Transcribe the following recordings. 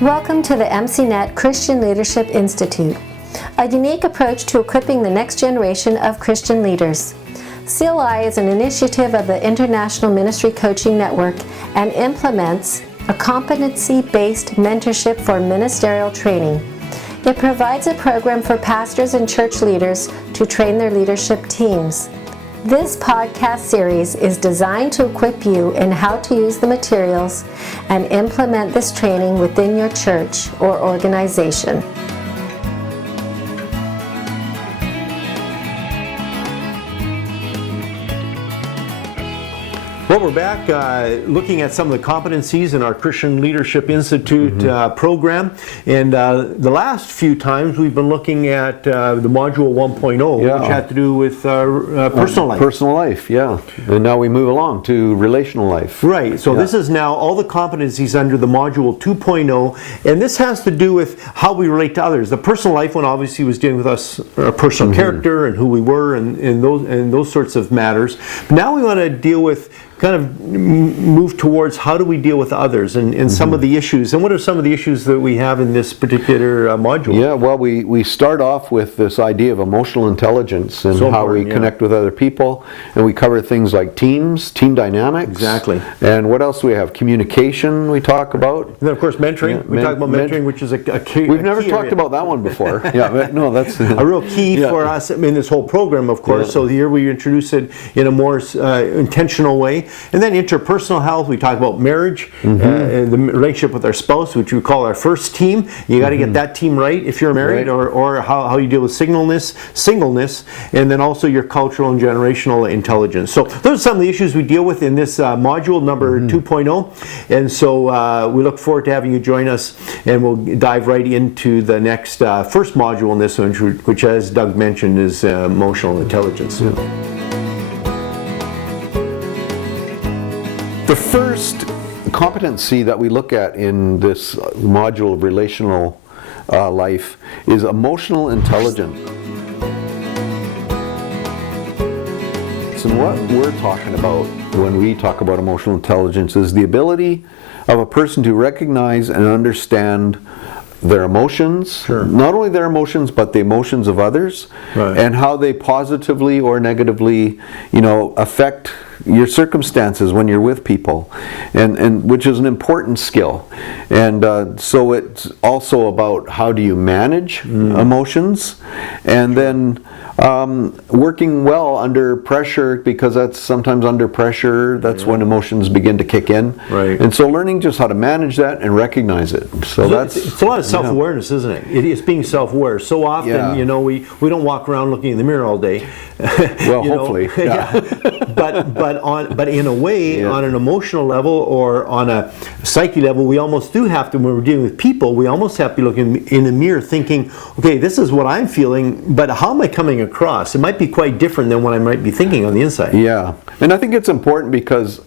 Welcome to the MCNet Christian Leadership Institute, a unique approach to equipping the next generation of Christian leaders. CLI is an initiative of the International Ministry Coaching Network and implements a competency-based mentorship for ministerial training. It provides a program for pastors and church leaders to train their leadership teams. This podcast series is designed to equip you in how to use the materials and implement this training within your church or organization. Well, we're back looking at some of the competencies in our Christian Leadership Institute program. And the last few times we've been looking at the Module 1.0, which had to do with personal life. Personal life, yeah. And now we move along to relational life. Right. So this is now all the competencies under the Module 2.0. And this has to do with how we relate to others. The personal life one obviously was dealing with us, our personal character and who we were and those sorts of matters. But now we want to deal with kind of move towards how do we deal with others and some of the issues. And what are some of the issues that we have in this particular module? Yeah, well, we start off with this idea of emotional intelligence and how we connect with other people. And we cover things like teams, team dynamics. Exactly. And what else do we have? Communication we talk about. And then, of course, mentoring. Yeah, we talk about mentoring, which is a key. We've never talked about that one before. No, that's a real key for us in this whole program, of course. Yeah. So here we introduce it in a more intentional way. And then interpersonal health, we talk about marriage, and the relationship with our spouse, which we call our first team. You got to get that team right if you're married, or how you deal with singleness, and then also your cultural and generational intelligence. So those are some of the issues we deal with in this module number 2.0. And so we look forward to having you join us, and we'll dive right into the next first module in this one, which, as Doug mentioned, is emotional intelligence. Yeah. The first competency that we look at in this module of relational life is emotional intelligence. So what we're talking about when we talk about emotional intelligence is the ability of a person to recognize and understand their emotions, not only their emotions, but the emotions of others, and how they positively or negatively, affect your circumstances when you're with people, and which is an important skill. And so it's also about how do you manage emotions, and then working well under pressure, because that's sometimes under pressure, that's when emotions begin to kick in. Right. And so learning just how to manage that and recognize it. So it's a lot of self-awareness, isn't it? It's being self-aware. So often, we don't walk around looking in the mirror all day. Well, hopefully. But in a way, on an emotional level or on a psyche level, we almost do have to, when we're dealing with people, we almost have to be looking in the mirror thinking, okay, this is what I'm feeling, but how am I coming across? It might be quite different than what I might be thinking on the inside. Yeah, and I think it's important because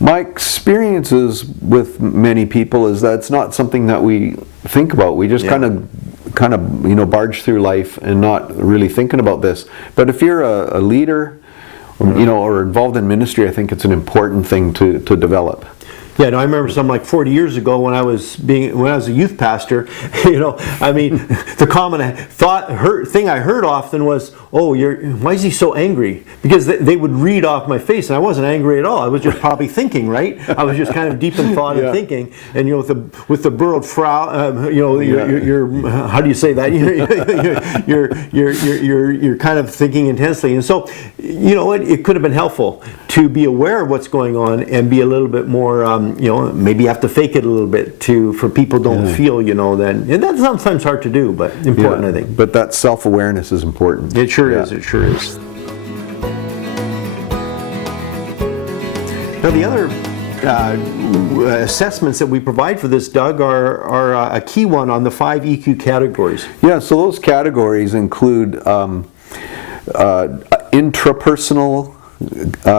my experiences with many people is that it's not something that we think about. We just kind of barge through life and not really thinking about this. But if you're a leader, or involved in ministry, I think it's an important thing to develop. Yeah, no, I remember something like 40 years ago when I was a youth pastor. The common thing I heard often was, "Oh, why is he so angry?" Because they would read off my face, and I wasn't angry at all. I was just probably thinking, right? I was just kind of deep in thought and thinking, and with the burrowed frown, you're how do you say that? You're kind of thinking intensely, and so it could have been helpful to be aware of what's going on and be a little bit more. Maybe you have to fake it a little bit for people don't feel, that, and that's sometimes hard to do, but important, I think. But that self-awareness is important. It sure is. It sure is. Now, the other assessments that we provide for this, Doug, are a key one on the 5 EQ categories. Yeah, so those categories include intrapersonal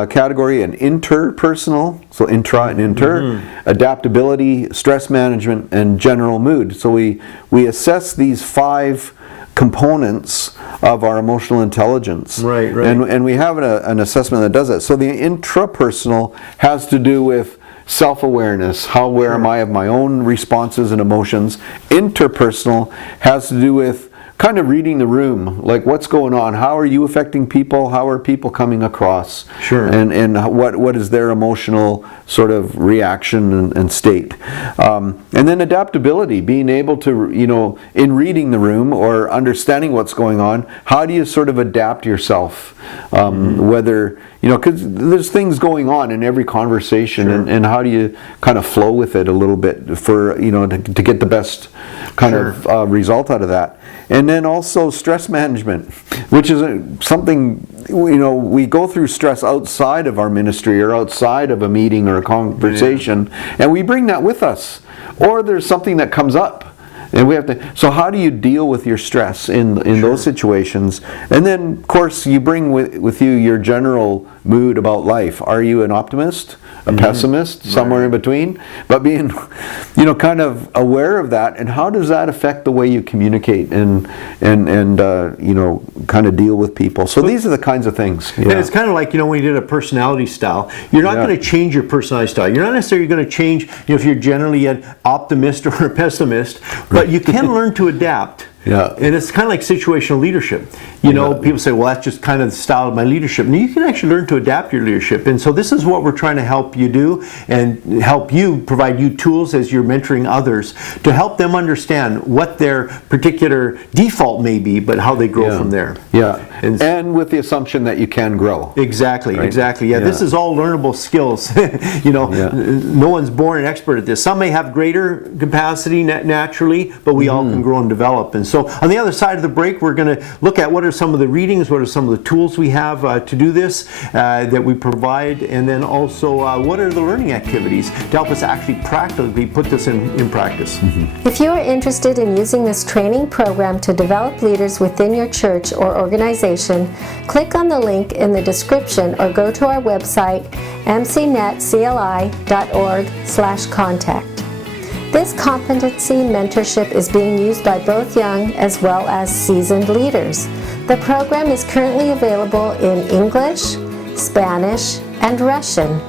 category and interpersonal, so intra and inter, adaptability, stress management, and general mood. So we assess these 5 components of our emotional intelligence. Right. And we have an assessment that does that. So the intrapersonal has to do with self-awareness. How aware am I of my own responses and emotions? Interpersonal has to do with kind of reading the room, like what's going on, how are you affecting people, how are people coming across, and what is their emotional sort of reaction and state. And then adaptability, being able to, in reading the room or understanding what's going on, how do you sort of adapt yourself, whether, because there's things going on in every conversation, and how do you kind of flow with it a little bit for, to get the best kind of result out of that. And then also stress management, which is something, we go through stress outside of our ministry or outside of a meeting or a conversation, and we bring that with us. Or there's something that comes up, and we have to, so how do you deal with your stress in those situations? And then, of course, you bring with you your general mood about life. Are you an optimist? A pessimist, somewhere in between, but being, kind of aware of that, and how does that affect the way you communicate and kind of deal with people? So these are the kinds of things. And it's kind of like, when you did a personality style, you're not going to change your personality style. You're not necessarily going to change, if you're generally an optimist or a pessimist, but you can learn to adapt. Yeah. And it's kind of like situational leadership. People say, well, that's just kind of the style of my leadership. And you can actually learn to adapt your leadership. And so this is what we're trying to help you do, and help you, provide you tools as you're mentoring others to help them understand what their particular default may be, but how they grow from there. Yeah. And with the assumption that you can grow. Exactly, right? Exactly. Yeah, this is all learnable skills. No one's born an expert at this. Some may have greater capacity naturally, but we all can grow and develop. And so on the other side of the break, we're going to look at what are some of the readings, what are some of the tools we have to do this, that we provide, and then also what are the learning activities to help us actually practically put this in practice. If you are interested in using this training program to develop leaders within your church or organization, click on the link in the description or go to our website, mcnetcli.org/contact. This competency mentorship is being used by both young as well as seasoned leaders. The program is currently available in English, Spanish, and Russian.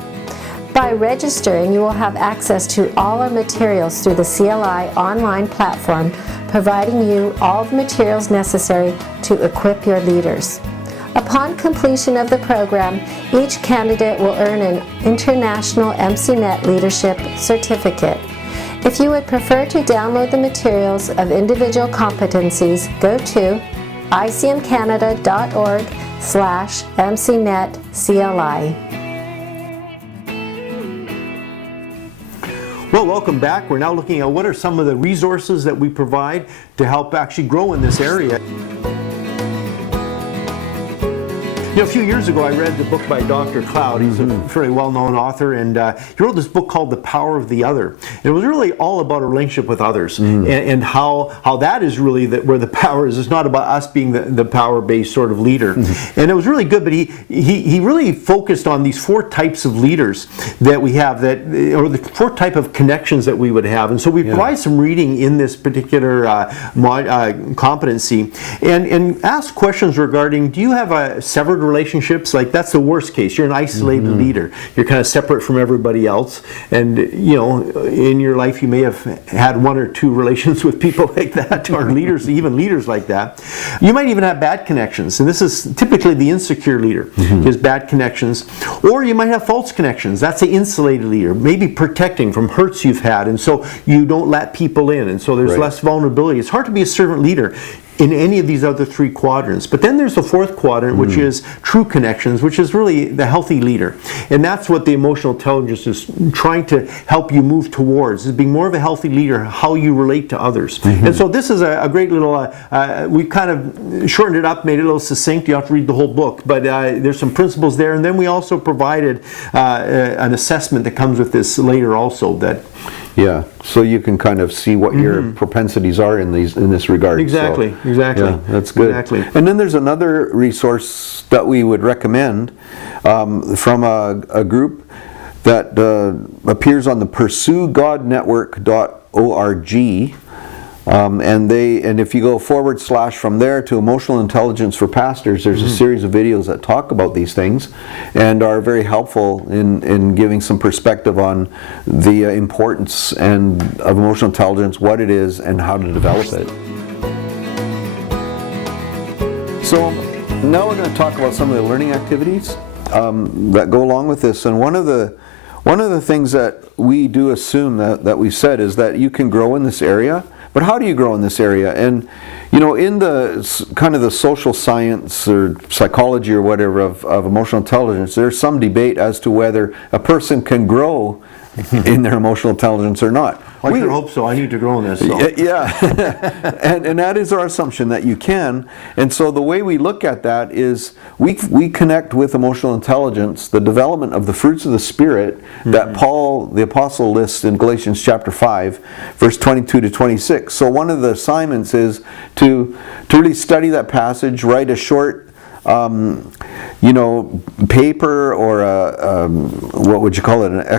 By registering, you will have access to all our materials through the CLI online platform, providing you all the materials necessary to equip your leaders. Upon completion of the program, each candidate will earn an International MCNet Leadership Certificate. If you would prefer to download the materials of individual competencies, go to icmcanada.org/MCNetCLI. Well, welcome back. We're now looking at what are some of the resources that we provide to help actually grow in this area. A few years ago, I read the book by Dr. Cloud. He's a very well-known author, and he wrote this book called The Power of the Other. And it was really all about a relationship with others, and how that is really where the power is. It's not about us being the power-based sort of leader. And it was really good, but he really focused on these 4 types of leaders that we have, or the 4 type of connections that we would have. And so we provide some reading in this particular competency, and ask questions regarding, do you have a severed relationships? Like, that's the worst case. You're an isolated leader. You're kind of separate from everybody else, and in your life you may have had 1 or 2 relations with people like that, or even leaders like that. You might even have bad connections, and this is typically the insecure leader. He has bad connections. Or you might have false connections. That's the insulated leader, maybe protecting from hurts you've had, and so you don't let people in, and so there's less vulnerability. It's hard to be a servant leader in any of these other 3 quadrants. But then there's the 4th quadrant, which is true connections, which is really the healthy leader. And that's what the emotional intelligence is trying to help you move towards, is being more of a healthy leader, how you relate to others. And so this is a great little, we kind of shortened it up, made it a little succinct. You have to read the whole book, but there's some principles there. And then we also provided an assessment that comes with this later also, that so you can kind of see what your propensities are in this regard. Exactly. Yeah, that's good. Exactly. And then there's another resource that we would recommend from a group that appears on the pursuegodnetwork.org And if you go / from there to emotional intelligence for pastors, there's a series of videos that talk about these things and are very helpful in giving some perspective on the importance of emotional intelligence, what it is, and how to develop it. So now we're going to talk about some of the learning activities that go along with this. And one of the things that we do assume that we said is that you can grow in this area. But how do you grow in this area? And in the kind of the social science or psychology or whatever of emotional intelligence, there's some debate as to whether a person can grow in their emotional intelligence or not. I sure hope so. I need to grow in this. So. Yeah, and that is our assumption that you can. And so the way we look at that is we connect with emotional intelligence the development of the fruits of the Spirit that Paul the Apostle lists in Galatians chapter 5, verse 22 to 26. So one of the assignments is to really study that passage, write a short paper or what would you call it? A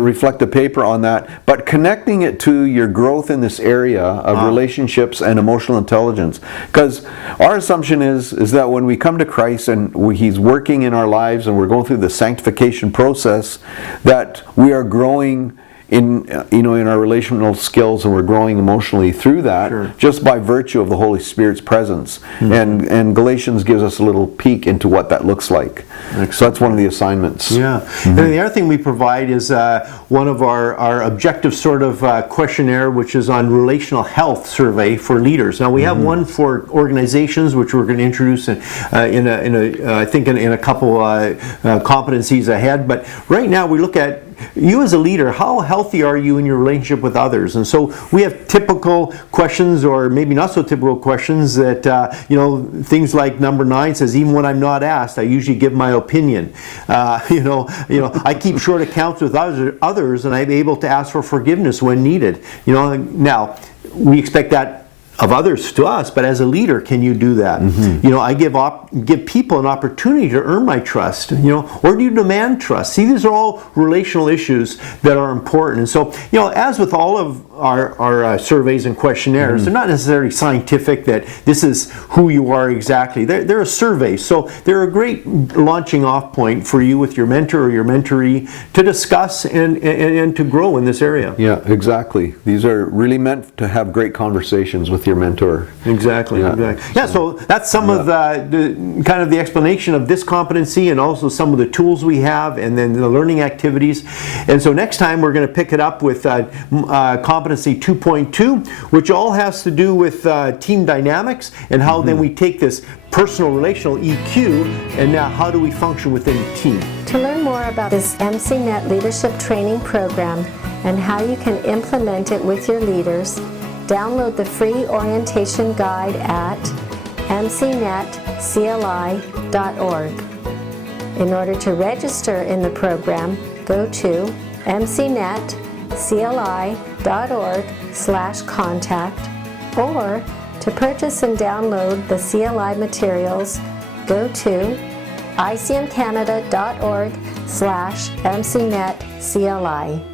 reflective paper on that, but connecting it to your growth in this area of relationships and emotional intelligence. Because our assumption is that when we come to Christ and He's working in our lives and we're going through the sanctification process, that we are growing in our relational skills, and we're growing emotionally through that just by virtue of the Holy Spirit's presence. And Galatians gives us a little peek into what that looks like. So that's one of the assignments. Yeah. And the other thing we provide is one of our objective sort of questionnaire, which is on relational health survey for leaders. Now we have one for organizations, which we're going to introduce in a couple competencies ahead. But right now we look at you as a leader. How healthy are you in your relationship with others? And so we have typical questions, or maybe not so typical questions, that things like number 9 says, even when I'm not asked, I usually give my opinion. I keep short accounts with others, and I'm able to ask for forgiveness when needed. Now we expect that of others to us, but as a leader, can you do that? I give people an opportunity to earn my trust, or do you demand trust? See, these are all relational issues that are important. And so, as with all of our surveys and questionnaires, they're not necessarily scientific that this is who you are exactly. They're a survey, so they're a great launching off point for you with your mentor or your mentoree to discuss and to grow in this area. Yeah, exactly. These are really meant to have great conversations with your mentor. Exactly. Yeah, so that's some of the kind of the explanation of this competency, and also some of the tools we have, and then the learning activities. And so next time we're going to pick it up with competency 2.2, which all has to do with team dynamics and how then we take this personal relational EQ and now how do we function within a team. To learn more about this MCNet leadership training program and how you can implement it with your leaders, download the free orientation guide at mcnetcli.org. In order to register in the program, go to mcnetcli.org/contact, or to purchase and download the CLI materials, go to icmcanada.org/mcnetcli.